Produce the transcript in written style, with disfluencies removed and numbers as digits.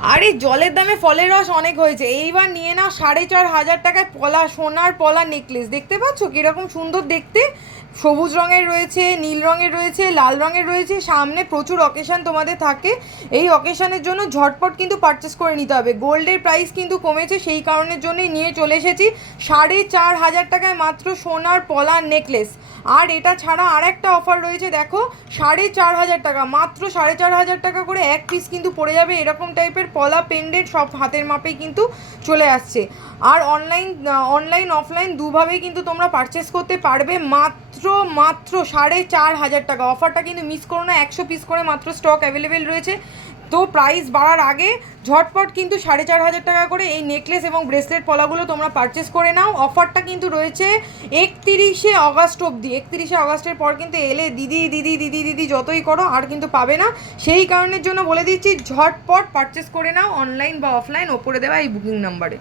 আরে জলের দামে ফলের রস অনেক হয়েছে, এইবার নিয়ে নাও 4,500 টাকায় পলা, সোনার পলা নেকলেস। দেখতে পাচ্ছ কিরকম সুন্দর দেখতে, সবুজ রঙের রয়েছে, নীল রঙের রয়েছে, লাল রঙের রয়েছে। সামনে প্রচুর অকেশান তোমাদের থাকে, এই অকেশানের জন্য ঝটপট কিন্তু পারচেস করে নিতে হবে। গোল্ডের প্রাইস কিন্তু কমেছে, সেই কারণের জন্যই নিয়ে চলে এসেছি 4,500 টাকায় মাত্র সোনার পলার নেকলেস। আর এটা ছাড়া আর একটা অফার রয়েছে, দেখো 4,500 টাকা, মাত্র 4,500 টাকা করে এক পিস কিন্তু পড়ে যাবে এরকম টাইপের পলা পেন্ডেন্ট, সব হাতের মাপেই কিন্তু চলে আসছে। আর অনলাইন অফলাইন দুভাবেই কিন্তু তোমরা পারচেস করতে পারবে মাত্র মাত্র 4,500 টাকা। অফারটা কিন্তু মিস করো না, 100 পিস করে মাত্র স্টক অ্যাভেলেবেল রয়েছে। তো প্রাইস বাড়ার আগে ঝটপট কিন্তু 4,500 টাকা করে এই নেকলেস এবং ব্রেসলেট পলাগুলো তোমরা পারচেস করে নাও। অফারটা কিন্তু রয়েছে 31শে অগাস্ট অবধি। 31শে অগাস্টের পর কিন্তু এলে দিদি দিদি দিদি দিদি যতই করো আর কিন্তু পাবে না। সেই কারণের জন্য বলে দিচ্ছি ঝটপট পারচেস করে নাও অনলাইন বা অফলাইন, ওপরে দেওয়া এই বুকিং নাম্বারে।